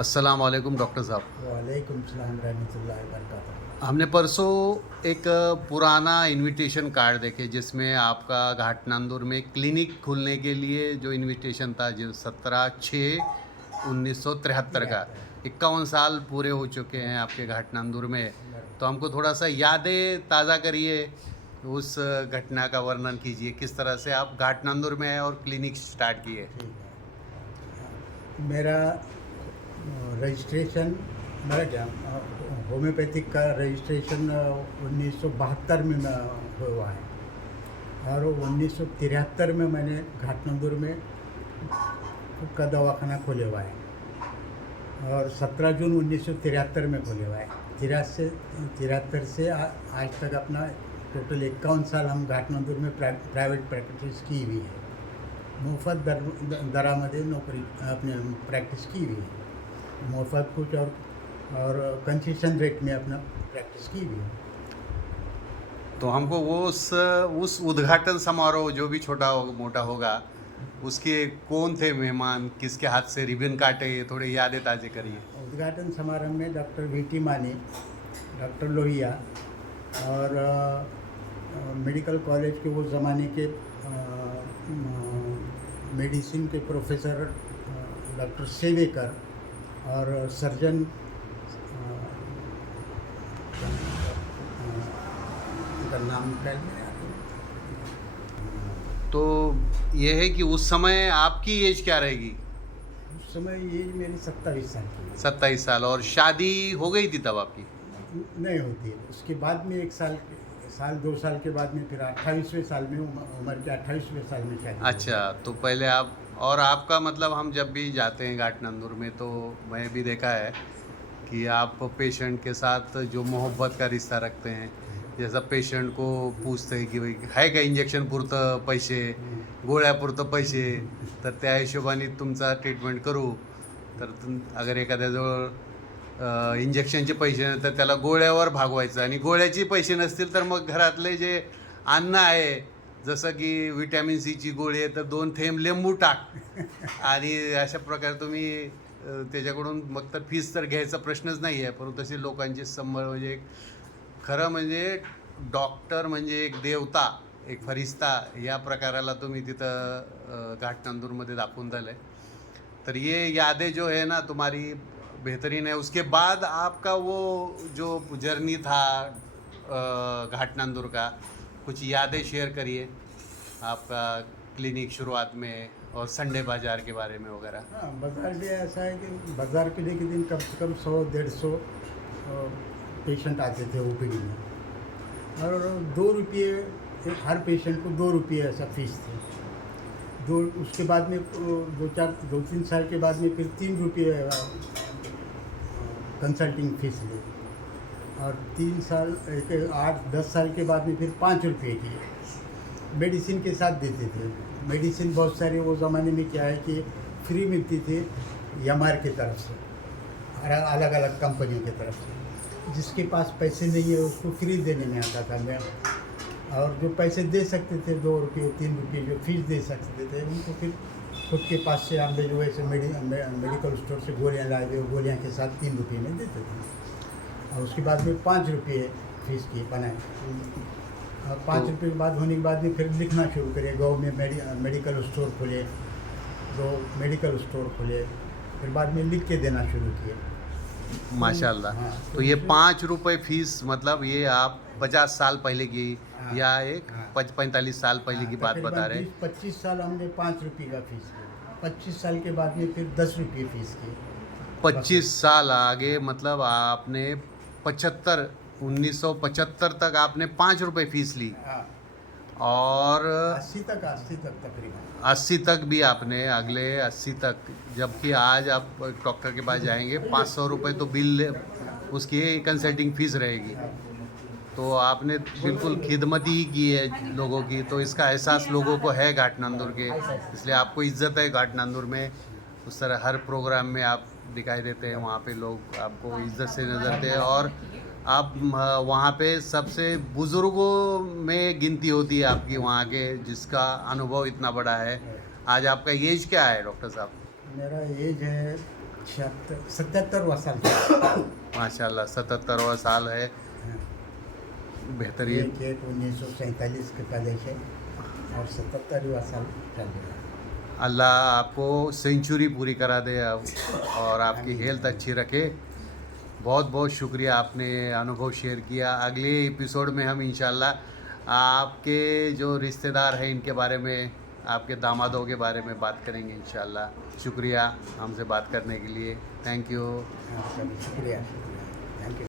अस्सलाम वालेकुम डॉक्टर साहब। वालेकुम सलाम रहमतुल्लाहि व बरकातहू। हमने परसों एक पुराना इनविटेशन कार्ड देखे जिसमें आपका घाट नांदूर में क्लिनिक खुलने के लिए जो इनविटेशन था, जो 17/6/1973 का 51 साल पूरे हो चुके हैं आपके घाट नांदूर में। तो हमको थोड़ा सा यादें ताज़ा करिए, उस घटना का वर्णन कीजिए, किस तरह से आप घाट नांदूर में आए और क्लिनिक स्टार्ट किए। मेरा रजिस्ट्रेशन मेरा क्या होम्योपैथिक का रजिस्ट्रेशन 1972 में हुआ है और 1973 में मैंने घाटनंदूर में खुद का दवाखाना खोले हुआ है और 17 जून 1973 में खोले हुआ है। 73 से आज तक अपना टोटल 51 साल हम घाटनंदूर में प्राइवेट प्रैक्टिस की हुई है। मुफ्त दरामध्ये नौकरी अपने प्रैक्टिस की हुई है, मुफ्त कुछ और कंसेशन रेट में अपना प्रैक्टिस की हुई है। तो हमको वो उस उद्घाटन समारोह जो भी छोटा हो मोटा होगा, उसके कौन थे मेहमान, किसके हाथ से रिबन काटे, ये थोड़े यादें ताज़े करिए। उद्घाटन समारोह में डॉक्टर वीटी मानी, डॉक्टर लोहिया और मेडिकल कॉलेज के वो ज़माने के मेडिसिन के प्रोफेसर डॉक्टर सेवेकर और सर्जन का नाम क्या है? तो ये है कि उस समय आपकी एज क्या रहेगी? उस समय एज मेरी 27 साल की 27 साल। और शादी हो गई थी तब आपकी? नहीं होती है। उसके बाद में 1 साल 2 साल के बाद में फिर 28वें साल में उम्र के 28वें साल में शादी। अच्छा, तो पहले आप और आपका मतलब हम जब भी जाते हैं घाट नांदूर में तो मैं भी देखा है कि आप पेशेंट के साथ जो मोहब्बत का रिश्ता रखते हैं, जैसा पेशंट को पूछते हैं की भाई आहे का इंजेक्शन पुरतं पैसे, गोळ्यापुरतं पैसे, तर त्या हिशोबाने तुमचा ट्रीटमेंट करू। तर अगर एखाद्याजवळ इंजेक्शनचे पैसे नाही तर त्याला गोळ्यावर भागवायचं, आणि गोळ्याचे पैसे नसतील तर मग घरातले जे अन्न आहे, जसं की विटॅमिन सीची गोळी आहे तर 2 थेंब लिंबू टाक, आणि अशा प्रकारे तुम्ही त्याच्याकडून मग तर फीस तर घ्यायचा प्रश्नच नाही आहे, परंतु तसे लोकांची संभाळ म्हणजे खरं म्हणजे डॉक्टर म्हणजे एक देवता, एक फरिश्ता, या प्रकाराला तुम्ही तिथं घाट नांदूरमध्ये दाखवून दिलं है। तर ये यादें जो है ना तुम्हारी बेहतरीन है। उसके बाद आपका वो जो जर्नी था घाट नांदूर का, कुछ यादें शेयर करिए आपका क्लिनिक शुरुआत में और संडे बाज़ार के बारे में वगैरह। हाँ, बाज़ार भी ऐसा है कि बाज़ार के लिए के दिन कम से कम 100-150 पेशेंट आते थे ओपीडी में और 2 रुपये हर पेशेंट को 2 रुपये ऐसा फीस थी। उसके बाद में 2-3 साल के बाद में फिर 3 रुपये कंसल्टिंग फीस ली और 3 साल 8-10 साल के बाद में फिर 5 रुपये की मेडिसिन के साथ देते थे। मेडिसिन बहुत सारे वो ज़माने में क्या है कि फ्री मिलती थी एमआर की तरफ से, अलग अलग कंपनियों की तरफ से। जिसके पास पैसे नहीं है उसको फ्री देने में आता था मैं, और जो पैसे दे सकते थे 2 रुपये 3 रुपये जो फीस दे सकते थे उनको फिर खुद के पास से हमने जो ऐसे मेडिकल स्टोर से गोलियाँ लाए हुए, गोलियाँ के साथ 3 रुपये में देते थे और उसके बाद में 5 रुपये फीस की बनाए। और 5 रुपये के बाद होने के बाद में फिर लिखना शुरू करे, गाँव में मेडिकल स्टोर खोले, 2 मेडिकल स्टोर खोले, फिर बाद में लिख के देना शुरू किए। माशाल्लाह। हाँ, तो ये 5 रुपये फीस, मतलब ये आप 50 साल पहले की या एक 45 साल पहले की बात बता रहे हैं? 25 साल हमने 5 रुपये का फीस किया, 25 साल के बाद में फिर 10 रुपये फीस की। 25 साल आगे, मतलब आपने 1975 तक आपने 5 रुपये फीस ली, हाँ, और 80 तक तकरीबन 80 तक भी आपने, अगले 80 तक, जबकि आज आप डॉक्टर के पास जाएंगे 500 रुपये तो बिल उसकी कंसल्टिंग फीस रहेगी। तो आपने बिल्कुल खिदमत ही की है लोगों की, तो इसका एहसास लोगों को है घाट नांदूर के, इसलिए आपको इज्जत है घाट नांदूर में। उस तरह हर प्रोग्राम में आप दिखाई देते हैं, वहाँ पे लोग आपको इज्जत से नजरते हैं, और आप वहाँ पे सबसे बुज़ुर्गों में गिनती होती है आपकी वहाँ के, जिसका अनुभव इतना बड़ा है। आज आपका एज क्या है डॉक्टर साहब? मेरा एज है 77वां साल का। माशाल्लाह 77वां साल है। हाँ। बेहतरीन। एक 1947 के पैलेस है और 77वां साल चल रहा है। अल्लाह आपको सेंचुरी पूरी करा दे अब और आपकी आमीन, हेल्थ आमीन। अच्छी रखे। बहुत बहुत शुक्रिया, आपने अनुभव शेयर किया। अगले एपिसोड में हम इंशाल्लाह आपके जो रिश्तेदार हैं इनके बारे में, आपके दामादों के बारे में बात करेंगे इंशाल्लाह। शुक्रिया हमसे बात करने के लिए। Thank you. हाँ, चलो शुक्रिया, शुक्रिया, थैंक यू।